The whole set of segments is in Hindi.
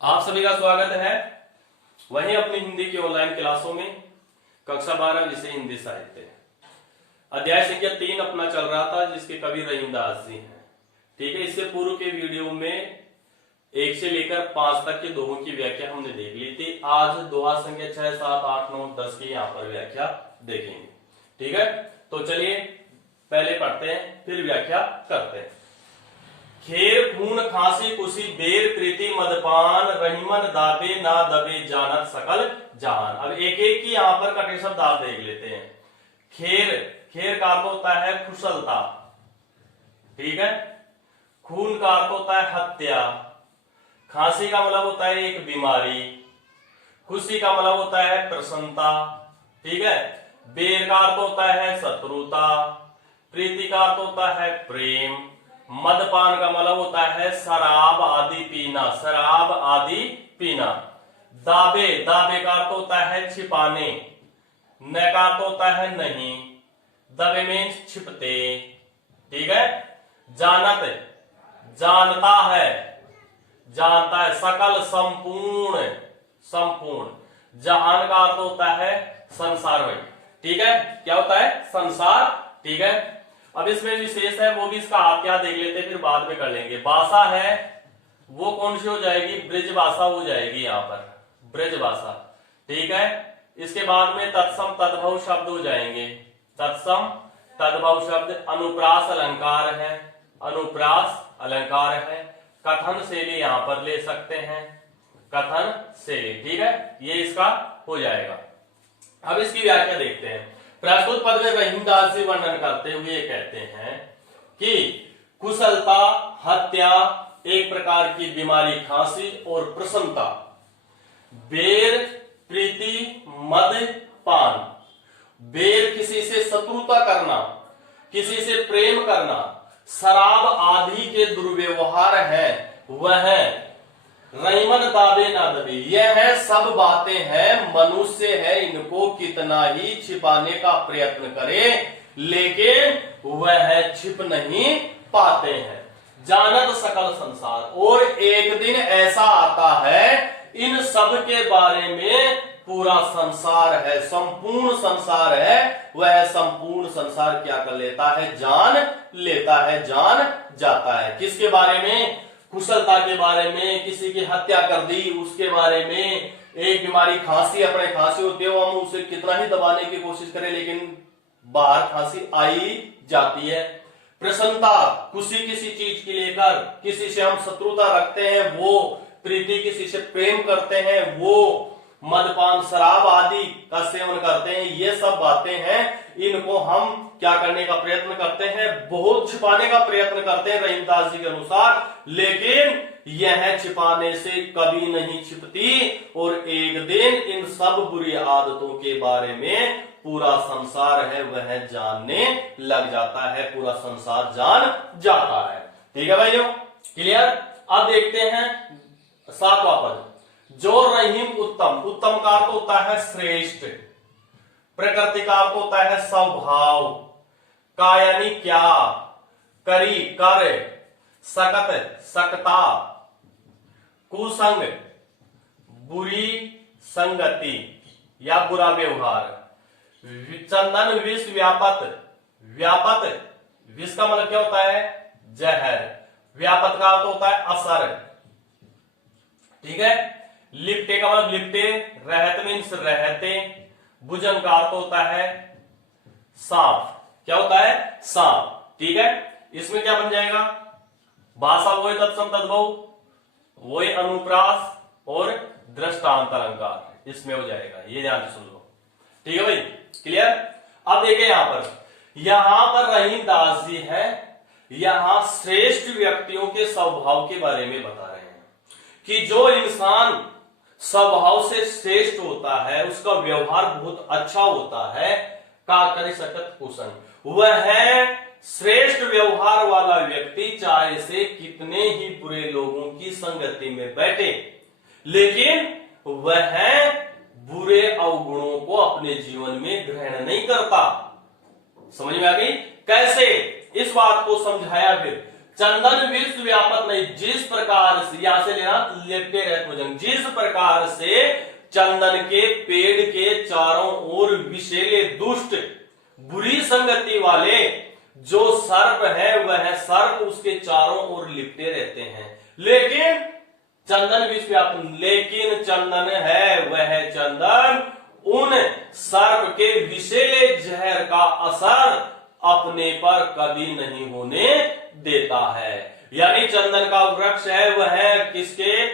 आप सभी का स्वागत है वहीं अपनी हिंदी की ऑनलाइन क्लासों में। कक्षा 12 विषय हिंदी साहित्य, अध्याय संख्या 3 अपना चल रहा था, जिसके कवि रहीमदास जी हैं। ठीक है, इससे पूर्व के वीडियो में 1 से लेकर 5 तक के दोहों की व्याख्या हमने देख ली थी। आज दोहा संख्या 6, 7, 8, 9, 10 की यहाँ पर व्याख्या देखेंगे। ठीक है, तो चलिए पहले पढ़ते हैं फिर व्याख्या करते हैं। खेर खून खांसी कुशी बेर प्रीति मदपान रहीमन दाबे ना दबे जानत सकल जहान। अब एक एक की यहाँ पर कटे शब्द आप देख लेते हैं। खेर, खेर का अर्थ होता है कुशलता। ठीक है, खून का अर्थ होता है हत्या, खांसी का मतलब होता है एक बीमारी, खुशी का मतलब होता है प्रसन्नता। ठीक है, बेर का अर्थ होता है शत्रुता, प्रीति का अर्थ होता है प्रेम, मदपान का मतलब होता है शराब आदि पीना, शराब आदि पीना। दाबे, दाबे का अर्थ होता है छिपाने, न का अर्थ होता है नहीं, दबे मीन्स छिपते। ठीक है, जानत, जानता है, जानता है, सकल संपूर्ण, संपूर्ण। जहान का अर्थ होता है संसार में। ठीक है, क्या होता है संसार। ठीक है, अब इसमें विशेष है वो भी इसका आप क्या देख लेते हैं, फिर बाद में कर लेंगे। भाषा है वो कौन सी हो जाएगी, ब्रज भाषा हो जाएगी यहाँ पर, ब्रज भाषा। ठीक है, इसके बाद में तत्सम तद्भव शब्द हो जाएंगे, तत्सम तद्भव शब्द। अनुप्रास अलंकार है, अनुप्रास अलंकार है। कथन शैली यहाँ पर ले सकते हैं, कथन शैली। ठीक है, ये इसका हो जाएगा। अब इसकी व्याख्या देखते हैं। प्रस्तुत पद में रहीमदास जी वर्णन करते हुए कहते हैं कि कुशलता, हत्या, एक प्रकार की बीमारी खांसी और प्रसन्नता, बेर प्रीति मद पान। बेर किसी से शत्रुता करना, किसी से प्रेम करना, शराब आदि के दुर्व्यवहार है वह रहीमन दाबे ना दबे। यह है सब बातें हैं, मनुष्य है इनको कितना ही छिपाने का प्रयत्न करे लेकिन वह छिप नहीं पाते हैं। जानत सकल संसार, और एक दिन ऐसा आता है इन सब के बारे में पूरा संसार है, संपूर्ण संसार है, वह संपूर्ण संसार क्या कर लेता है, जान लेता है, जान जाता है। किसके बारे में, कुशलता के बारे में, किसी की हत्या कर दी उसके बारे में, एक बीमारी खांसी, अपने खांसी होती है वो हम उसे कितना ही दबाने की कोशिश करें लेकिन बाहर खांसी आई जाती है। प्रसन्नता, खुशी किसी चीज की लेकर, किसी से हम शत्रुता रखते हैं वो प्रीति, किसी से प्रेम करते हैं वो मदपान शराब आदि का सेवन करते हैं। ये सब बातें हैं, इनको हम क्या करने का प्रयत्न करते हैं, बहुत छिपाने का प्रयत्न करते हैं रहीमदास जी के अनुसार, लेकिन यह छिपाने से कभी नहीं छिपती और एक दिन इन सब बुरी आदतों के बारे में पूरा संसार है वह जानने लग जाता है, पूरा संसार जान जाता है। ठीक है भाइयों, क्लियर। अब देखते हैं 7वां पद। जो रहीम उत्तम, उत्तम का अर्थ होता है श्रेष्ठ, प्रकृति का अर्थ होता है स्वभाव, का यानी क्या, करी कर, सकत सकता, कुसंग बुरी संगति या बुरा व्यवहार, चंदन विष व्यापत, व्यापत विष का मतलब क्या होता है जहर, व्यापत का अर्थ होता है असर। ठीक है, लिपटे का मतलब लिपटे, रहत मीन्स रहते, भुजंग का अर्थ होता है सांप, क्या होता है सांप। ठीक है, इसमें क्या बन जाएगा, भाषा वही तत्सम तद्भव, वही अनुप्रास और दृष्टांत अलंकार इसमें हो जाएगा, ये ध्यान से सुन लो। ठीक है भाई, क्लियर। अब देखिए यहां पर रहीमदास जी है, यहां श्रेष्ठ व्यक्तियों के स्वभाव के बारे में बता रहे हैं कि जो इंसान स्वभाव से श्रेष्ठ होता है, उसका व्यवहार बहुत अच्छा होता है, का करी सकत कुशल, वह है श्रेष्ठ व्यवहार वाला व्यक्ति चाहे से कितने ही बुरे लोगों की संगति में बैठे लेकिन वह बुरे अवगुणों को अपने जीवन में ग्रहण नहीं करता। समझ में आ गई कैसे, इस बात को समझाया फिर चंदन विश्व व्यापक नहीं, जिस प्रकार से, यहां से लेना लिपटे रहित भुजंग, जिस प्रकार से चंदन के पेड़ के चारों ओर विषैले दुष्ट बुरी संगति वाले जो सर्प है, वह सर्प उसके चारों ओर लिपटे रहते हैं। लेकिन चंदन विश्व व्यापक, लेकिन चंदन है, वह चंदन उन सर्प के विषैले जहर का असर अपने पर कभी नहीं होने देता है। यानी चंदन का वृक्ष है, वह किसके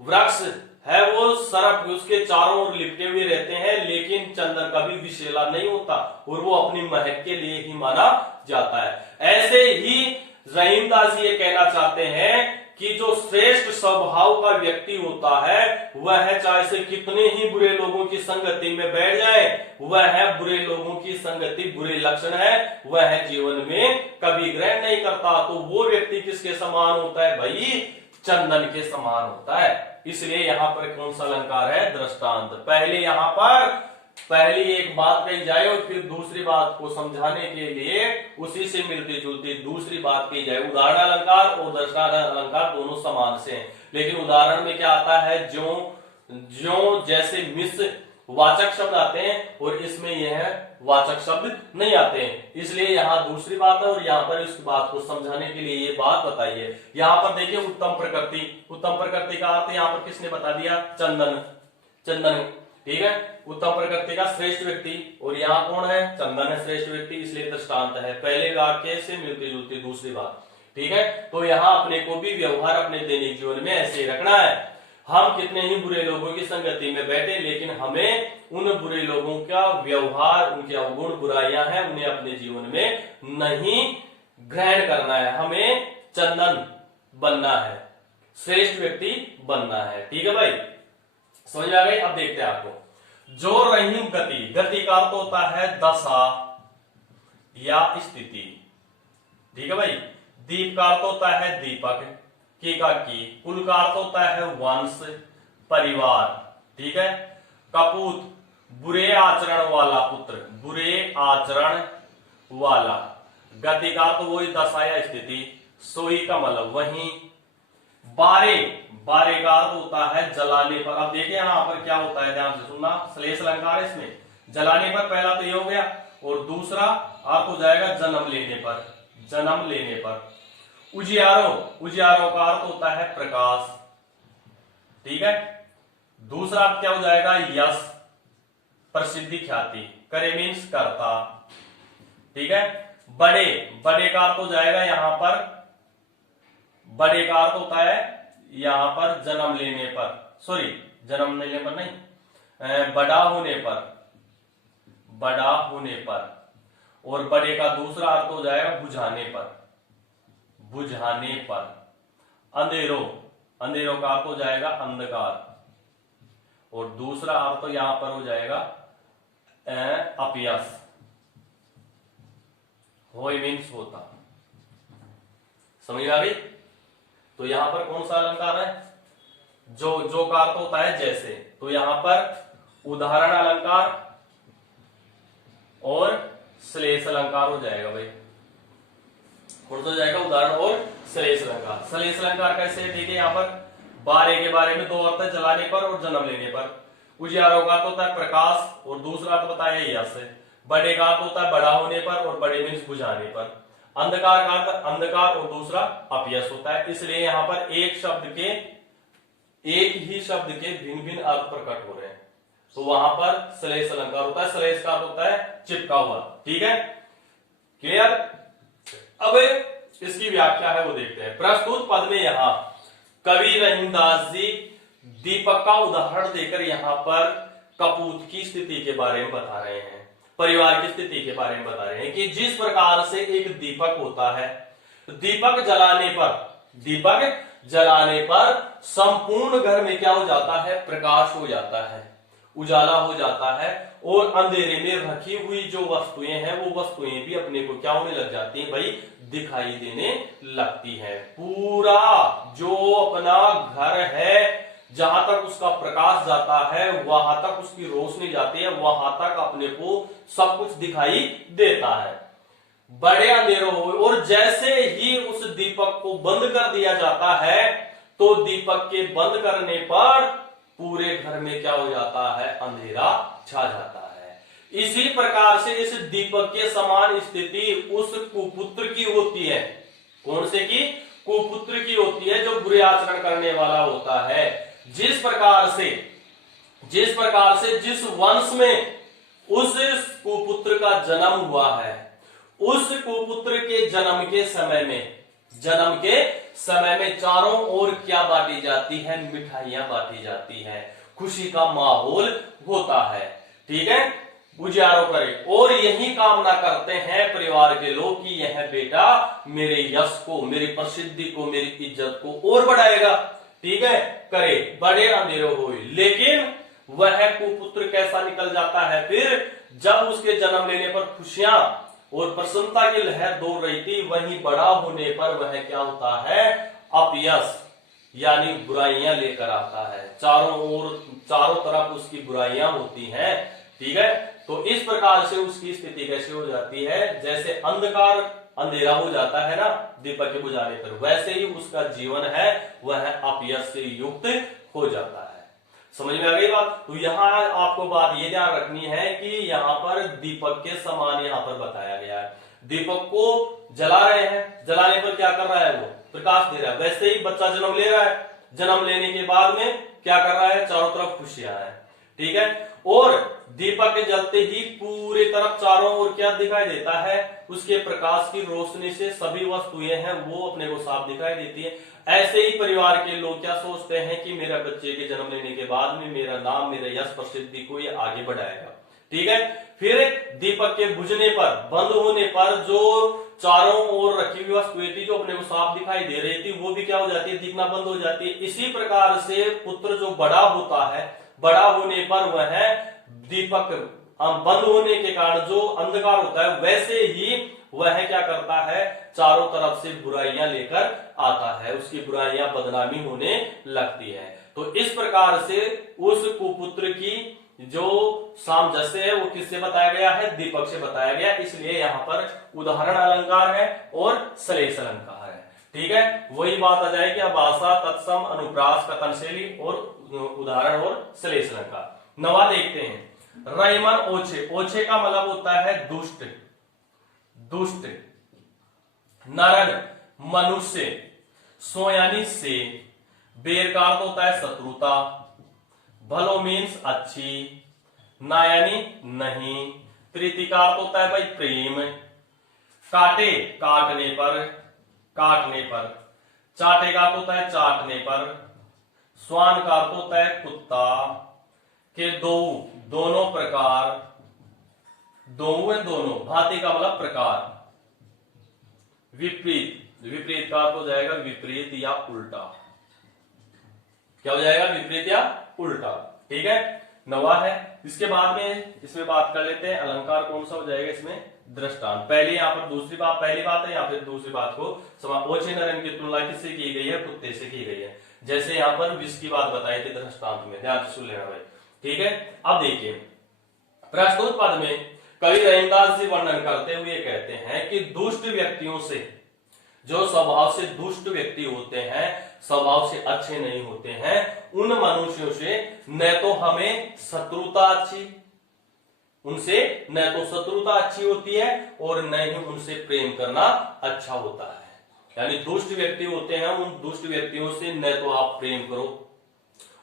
वृक्ष है, वो सर्प उसके चारों ओर लिपटे हुए रहते हैं, लेकिन चंदन कभी विषैला नहीं होता और वो अपनी महक के लिए ही माना जाता है। ऐसे ही रहीमदास ये कहना चाहते हैं कि जो श्रेष्ठ स्वभाव का व्यक्ति होता है, वह चाहे से कितने ही बुरे लोगों की संगति में बैठ जाए, वह बुरे लोगों की संगति बुरे लक्षण है, वह जीवन में कभी ग्रहण नहीं करता। तो वो व्यक्ति किसके समान होता है भाई? चंदन के समान होता है। इसलिए यहां पर कौन सा अलंकार है? दृष्टांत। पहले यहां पर पहली एक बात कही जाए और फिर दूसरी बात को समझाने के लिए उसी से मिलती जुलती दूसरी बात कही जाए। उदाहरण अलंकार और दृष्टांत अलंकार दोनों समान से हैं, लेकिन उदाहरण में क्या आता है? जो जैसे मिस वाचक शब्द आते हैं और इसमें यह वाचक शब्द नहीं आते हैं, इसलिए यहां दूसरी बात है और यहां पर इस बात को समझाने के लिए ये बात बताई है। यहां पर देखिए उत्तम प्रकृति, उत्तम प्रकृति का अर्थ यहां पर किसने बता दिया? चंदन, चंदन, ठीक है। उत्तम प्रकृति का श्रेष्ठ व्यक्ति, और यहाँ कौन है? चंदन है श्रेष्ठ व्यक्ति, इसलिए दृष्टांत है। पहले वाक्य से मिलती जुलती दूसरी बात, ठीक है। तो यहाँ अपने को भी व्यवहार अपने दैनिक जीवन में ऐसे रखना है। हम कितने ही बुरे लोगों की संगति में बैठे, लेकिन हमें उन बुरे लोगों का व्यवहार, उनके अवगुण बुराइयां हैं, उन्हें अपने जीवन में नहीं ग्रहण करना है। हमें चंदन बनना है, श्रेष्ठ व्यक्ति बनना है, ठीक है भाई, समझ आ गई। अब देखते हैं आपको जो रहीम गति, गति का अर्थ होता है दशा या स्थिति, ठीक है भाई। दीप का अर्थ होता है दीपक, की का की, कुल का अर्थ होता है वंश परिवार, ठीक है। कपूत बुरे आचरण वाला पुत्र, बुरे आचरण वाला। गति का अर्थ वही दशा या स्थिति, सोई का मतलब वही। बारे, बारे का अर्थ होता है जलाने पर। अब देखिए यहाँ पर क्या होता है, ध्यान से सुनना, श्लेष अलंकार है इसमें। जलाने पर पहला तो ये हो गया, और दूसरा अर्थ हो जाएगा जन्म लेने पर, जन्म लेने पर। उजियारो, उजियारो का अर्थ होता है प्रकाश, ठीक है। दूसरा अर्थ क्या हो जाएगा? यश, प्रसिद्धि, ख्याति। करे मीन्स कर्ता, ठीक है। बड़े, बड़े का अर्थ हो जाएगा यहां पर, बड़े का अर्थ होता है यहां पर जन्म लेने पर, सॉरी जन्म लेने पर नहीं, बड़ा होने पर, बड़ा होने पर। और बड़े का दूसरा अर्थ हो जाएगा बुझाने पर, बुझाने पर। अंधेरो, अंधेरों का अर्थ हो जाएगा अंधकार, और दूसरा अर्थ तो यहां पर हो जाएगा अपयश, होय मीन्स होता। समझ आ गई। तो यहां पर कौन सा अलंकार है? जो का अर्थ होता है जैसे, तो यहां पर उदाहरण अलंकार और श्लेष अलंकार हो जाएगा भाई। कौन सा हो जाएगा? उदाहरण और श्लेष अलंकार। श्लेष अलंकार कैसे है? देखिए यहाँ पर बारे के बारे में दो अर्थ है, जलाने पर और जन्म लेने पर। उजियारो का अर्थ होता है प्रकाश, और दूसरा अर्थ बताया यश। बड़े का अर्थ होता है बड़ा होने पर, और बड़े मीन्स बुझाने पर। अंधकार का अर्थ अंधकार, और दूसरा अपयश होता है। इसलिए यहाँ पर एक शब्द के, एक ही शब्द के भिन्न भिन्न अर्थ प्रकट हो रहे हैं, तो वहां पर श्लेष अलंकार होता है। श्लेष का अर्थ होता है चिपका हुआ, ठीक है, क्लियर। अब इसकी व्याख्या है वो देखते हैं। प्रस्तुत पद में यहां कवि रहीमदास जी दीपक का उदाहरण देकर यहां पर कपूत की स्थिति के बारे में बता रहे हैं, परिवार की स्थिति के बारे में बता रहे हैं कि जिस प्रकार से एक दीपक होता है, दीपक जलाने पर, दीपक जलाने पर संपूर्ण घर में क्या हो जाता है? प्रकाश हो जाता है, उजाला हो जाता है, और अंधेरे में रखी हुई जो वस्तुएं हैं वो वस्तुएं भी अपने को क्या होने लग जाती हैं भाई? दिखाई देने लगती हैं। पूरा जो अपना घर है, जहां तक उसका प्रकाश जाता है, वहां तक उसकी रोशनी जाती है, वहां तक अपने को सब कुछ दिखाई देता है। बड़े अंधेरों हो, और जैसे ही उस दीपक को बंद कर दिया जाता है तो दीपक के बंद करने पर पूरे घर में क्या हो जाता है, अंधेरा छा जाता है। इसी प्रकार से इस दीपक के समान स्थिति उस कुपुत्र की होती है। कौन से की? कुपुत्र की होती है, जो बुरे आचरण करने वाला होता है। जिस प्रकार से जिस वंश में उस कुपुत्र का जन्म हुआ है, उस कुपुत्र के जन्म के समय में चारों ओर क्या बांटी जाती है? मिठाइयां बांटी जाती हैं, खुशी का माहौल होता है। ठीक है, उजियारो करे, और यही कामना करते हैं परिवार के लोग कि यह बेटा मेरे यश को, मेरी प्रसिद्धि को, मेरी इज्जत को और बढ़ाएगा। ठीक है, करे बड़े अंधेरों हो। लेकिन वह कुपुत्र कैसा निकल जाता है फिर? जब उसके जन्म लेने पर खुशियां और प्रसन्नता की लहर दौड़ रही थी, वहीं बड़ा होने पर वह क्या होता है? अपयश यानी बुराइयां लेकर आता है। चारों तरफ उसकी बुराइयां होती हैं। ठीक है, तो इस प्रकार से उसकी स्थिति कैसे हो जाती है? जैसे अंधेरा हो जाता है ना दीपक के बुझाने पर, वैसे ही उसका जीवन है वह अपयश से युक्त हो जाता है। समझ में आ गई बात? तो यहाँ आपको बात ये ध्यान रखनी है कि यहाँ पर दीपक के समान यहाँ पर बताया गया है। दीपक को जला रहे हैं, जलाने पर क्या कर रहा है? वो प्रकाश दे रहा है। वैसे ही बच्चा जन्म ले रहा है, जन्म लेने के बाद में क्या कर रहा है? चारों तरफ खुशियां हैं। ठीक है, और दीपक के जलते ही पूरी तरफ चारों ओर क्या दिखाई देता है? उसके प्रकाश की रोशनी से सभी वस्तुएं हैं वो अपने को साफ दिखाई देती है। ऐसे ही परिवार के लोग क्या सोचते हैं कि मेरा बच्चे के जन्म लेने के बाद में मेरा नाम, मेरा यश, प्रसिद्धि को ये आगे बढ़ाएगा। ठीक है, फिर दीपक के बुझने पर, बंद होने पर जो चारों ओर रखी हुई वस्तुएं थी जो अपने को साफ दिखाई दे रही थी, वो भी क्या हो जाती है? दिखना बंद हो जाती है। इसी प्रकार से पुत्र जो बड़ा होता है, बड़ा होने पर वह दीपक बंद होने के कारण जो अंधकार होता है, वैसे ही वह क्या करता है? चारों तरफ से बुराइयां लेकर आता है, उसकी बुराइयां बदनामी होने लगती है। तो इस प्रकार से उस कुपुत्र की जो सामंजस्य है वो किससे बताया गया है? दीपक से बताया गया। इसलिए यहाँ पर उदाहरण अलंकार है और श्लेष अलंकार है। ठीक है, वही बात आ जाएगी भाषा, तत्सम, अनुप्रास, कथन शैली और उदाहरण और श्लेष अलंकार। नवा देखते हैं, रईमन ओछे। ओछे का मतलब होता है दुष्ट, दुष्ट। नरन मनुष्य, सो यानी से, बेर का अर्थ होता है शत्रुता, भलो मीन्स अच्छी, ना यानी नहीं, प्रीति का अर्थ होता है भाई प्रेम, काटे काटने पर, काटने पर, चाटे का अर्थ होता है चाटने पर, स्वान का अर्थ होता है कुत्ता, के दो दोनों प्रकार, दोनों, भांति का मतलब प्रकार, विपरीत, विपरीत का अर्थ हो जाएगा विपरीत या उल्टा। क्या हो जाएगा? विपरीत या उल्टा। ठीक है, नवा है। इसके बाद में इसमें बात कर लेते हैं अलंकार कौन सा हो जाएगा इसमें? दृष्टांत। पहले यहाँ पर दूसरी बात, पहली बात है या फिर दूसरी बात को ओछे नरन की तुलना किससे की गई है? कुत्ते से की गई है। जैसे यहाँ पर विष की बात बताई थी दृष्टांत में, ध्यान से सुन लेना भाई। ठीक है, अब देखिए प्रस्तुत पद में कवि रहीमदास जी वर्णन करते हुए कहते हैं कि दुष्ट व्यक्तियों से, जो स्वभाव से दुष्ट व्यक्ति होते हैं, स्वभाव से अच्छे नहीं होते हैं, उन मनुष्यों से न तो हमें शत्रुता अच्छी, उनसे न तो शत्रुता अच्छी होती है और न ही उनसे प्रेम करना अच्छा होता है। यानी दुष्ट व्यक्ति होते हैं, उन दुष्ट व्यक्तियों से न तो आप प्रेम करो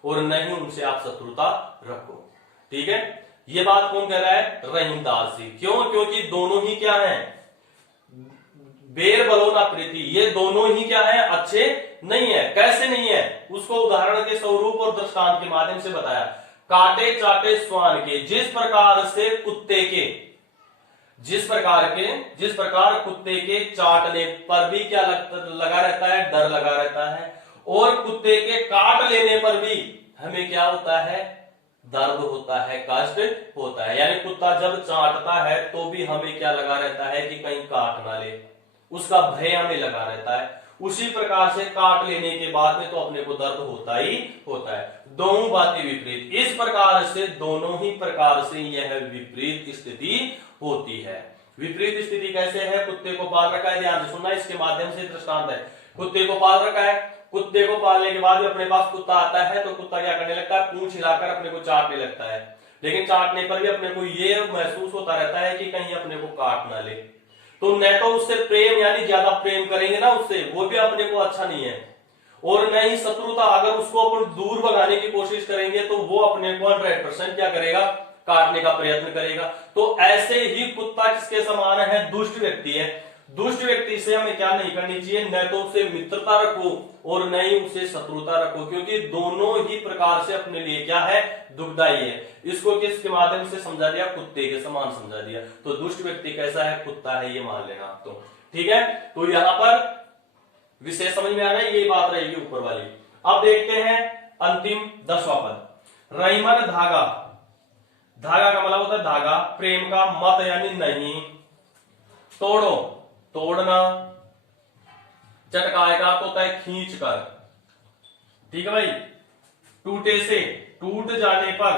और न ही उनसे आप शत्रुता रखो। ठीक है, ये बात कौन कह रहा है? रहीमदास जी। क्यों? क्योंकि दोनों ही क्या है? बेर बलो ना प्रीति, ये दोनों ही क्या है? अच्छे नहीं है। कैसे नहीं है? उसको उदाहरण के स्वरूप और दृष्टांत के माध्यम से बताया। काटे चाटे स्वान के, जिस प्रकार से कुत्ते के, जिस प्रकार कुत्ते के चाटने पर भी क्या लगा रहता है? डर लगा रहता है, और कुत्ते के काट लेने पर भी हमें क्या होता है? दर्द होता है, कष्ट होता है। यानी कुत्ता जब चाटता है तो भी हमें क्या लगा रहता है कि कहीं काट ना ले, उसका भय हमें लगा रहता है। उसी प्रकार से काट लेने के बाद में तो अपने को दर्द होता ही होता है। दोनों बातें विपरीत, इस प्रकार से दोनों ही प्रकार से यह विपरीत स्थिति होती है। विपरीत स्थिति कैसे है? कुत्ते को पाल रखा है, ध्यान से सुनना, इसके माध्यम से दृष्टांत है। कुत्ते को पाल रखा है, कुत्ते को पालने के बाद भी अपने पास कुत्ता आता है तो कुत्ता क्या करने लगता है? पूंछ हिलाकर अपने को चाटने लगता है, लेकिन चाटने पर भी अपने को ये महसूस होता रहता है कि कहीं अपने को काट ना ले। तो न तो उससे प्रेम यानी ज्यादा प्रेम करेंगे ना उससे, वो भी अपने को अच्छा नहीं है, और न ही शत्रुता, अगर उसको अपन दूर भगाने की कोशिश करेंगे तो वो अपने को 100% क्या करेगा? काटने का प्रयत्न करेगा। तो ऐसे ही कुत्ता किसके समान है? दुष्ट व्यक्ति है। दुष्ट व्यक्ति से हमें क्या नहीं करनी चाहिए? न तो उससे मित्रता रखो और न ही उससे शत्रुता रखो, क्योंकि दोनों ही प्रकार से अपने लिए क्या है? दुखदाई है। इसको किसके माध्यम से समझा दिया? कुत्ते के समान समझा दिया। तो दुष्ट व्यक्ति कैसा है? कुत्ता है, ये मान लेना आप तो, ठीक है। तो यहां पर विषय समझ में आ गया, ये बात रहेगी ऊपर वाली। अब देखते हैं अंतिम 10वां पद, रहीमन धागा। धागा का मतलब होता है धागा, प्रेम का, मत यानी नहीं, तोड़ो तोड़ना, चटकाए का तो होता है खींच कर, ठीक है भाई। टूटे से, टूट जाने पर,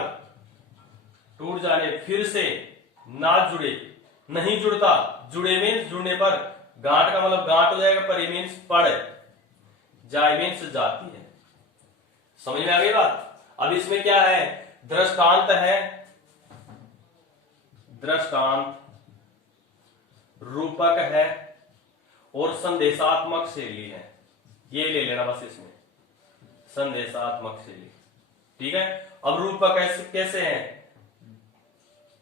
टूट जाने, फिर से, ना जुड़े, नहीं जुड़ता, जुड़े मीन्स जुड़ने पर, गांठ का मतलब गांठ हो जाएगा, परी मीन्स पड़, जाए मीन्स जाती है। समझ में आ गई बात? अब इसमें क्या है? दृष्टांत है, दृष्टांत, रूपक है और संदेशात्मक शैली है। ये ले लेना बस इसमें, संदेशात्मक शैली, ठीक है। अब रूपक कैसे है?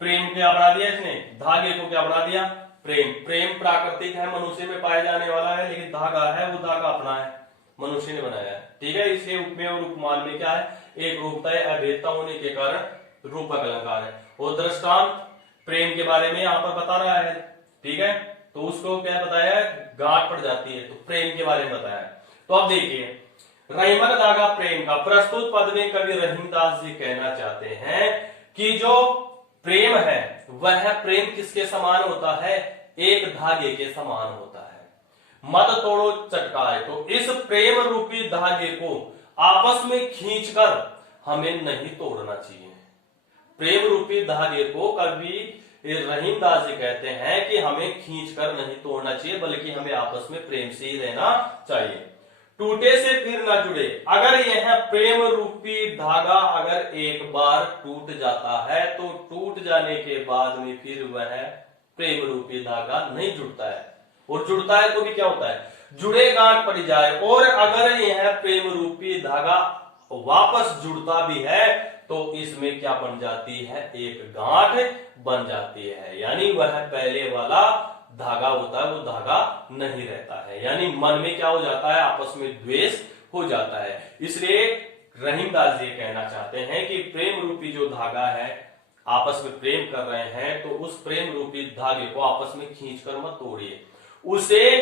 प्रेम क्या बना दिया इसने? धागे को क्या बना दिया? प्रेम। प्रेम प्राकृतिक है, मनुष्य में पाया जाने वाला है, लेकिन धागा है वो धागा अपना है, मनुष्य ने बनाया है, ठीक है। इसलिए उपमेय और उपमान में क्या है? एक रूपता है, अभेदता होने के कारण रूपक अलंकार है। और दृष्टांत प्रेम के बारे में यहां पर बता रहा है, ठीक है। तो उसको क्या बताया? गांठ पड़ जाती है, तो प्रेम के बारे में बताया। तो अब देखिए, रहीमन धागा प्रेम का। प्रस्तुत पद में कवि रहीमदास जी कहना चाहते हैं कि जो प्रेम है वह प्रेम किसके समान होता है? एक धागे के समान होता है। मत तोड़ो चटकाए, तो इस प्रेम रूपी धागे को आपस में खींचकर हमें नहीं तोड़ना चाहिए। प्रेम रूपी धागे को कवि रहीमदास जी कहते हैं कि हमें खींचकर नहीं तोड़ना चाहिए, बल्कि हमें आपस में प्रेम से ही रहना चाहिए। टूटे से फिर ना जुड़े, अगर यह प्रेम रूपी धागा अगर एक बार टूट जाता है तो टूट जाने के बाद में फिर वह प्रेम रूपी धागा नहीं जुड़ता है, और जुड़ता है तो भी क्या होता है? जुड़े गांठ पड़ जाए। और अगर यह प्रेम रूपी धागा वापस जुड़ता भी है तो इसमें क्या बन जाती है? एक गांठ बन जाती है, यानी वह पहले वाला धागा होता है वो धागा नहीं रहता है, यानी मन में क्या हो जाता है? आपस में द्वेष हो जाता है। इसलिए रहीमदास जी कहना चाहते हैं कि प्रेम रूपी जो धागा है, आपस में प्रेम कर रहे हैं तो उस प्रेम रूपी धागे को आपस में खींचकर मत तोड़िए, उसे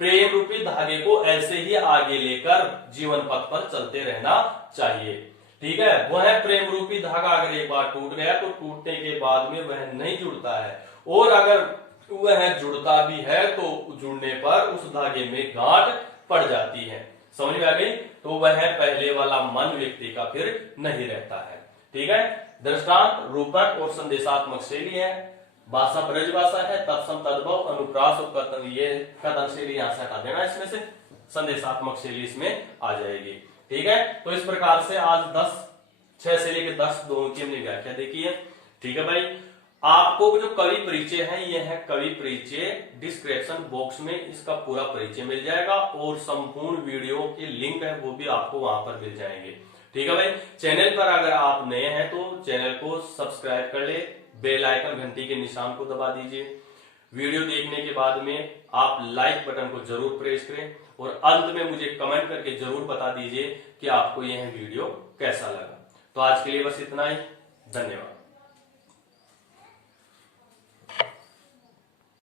प्रेम रूपी धागे को ऐसे ही आगे लेकर जीवन पथ पर चलते रहना चाहिए, ठीक है। वह प्रेम रूपी धागा अगर एक बार टूट गया तो टूटने के बाद में वह नहीं जुड़ता है, और अगर वह जुड़ता भी है तो जुड़ने पर उस धागे में गांठ पड़ जाती है। समझ में आ गई? तो वह पहले वाला मन व्यक्ति का फिर नहीं रहता है, ठीक है। दृष्टांत, रूपक और संदेशात्मक शैली है। भाषा ब्रज भाषा है, तत्सम तद्भव अनुप्रास और कथन, ये कथन शैली यहां से हटा देना, इसमें से संदेशात्मक शैली इसमें आ जाएगी, ठीक है। तो इस प्रकार से आज 6 से लेकर 10 दोनों की हमने व्याख्या देखी है, ठीक है भाई। आपको जो कवि परिचय है, यह है कवि परिचय, डिस्क्रिप्शन बॉक्स में इसका पूरा परिचय मिल जाएगा, और संपूर्ण वीडियो के लिंक है वो भी आपको वहां पर मिल जाएंगे, ठीक है भाई। चैनल पर अगर आप नए हैं तो चैनल को सब्सक्राइब कर ले, बेल आइकन घंटी के निशान को दबा दीजिए। वीडियो देखने के बाद में आप लाइक बटन को जरूर प्रेस करें, और अंत में मुझे कमेंट करके जरूर बता दीजिए कि आपको यह वीडियो कैसा लगा। तो आज के लिए बस इतना ही, धन्यवाद।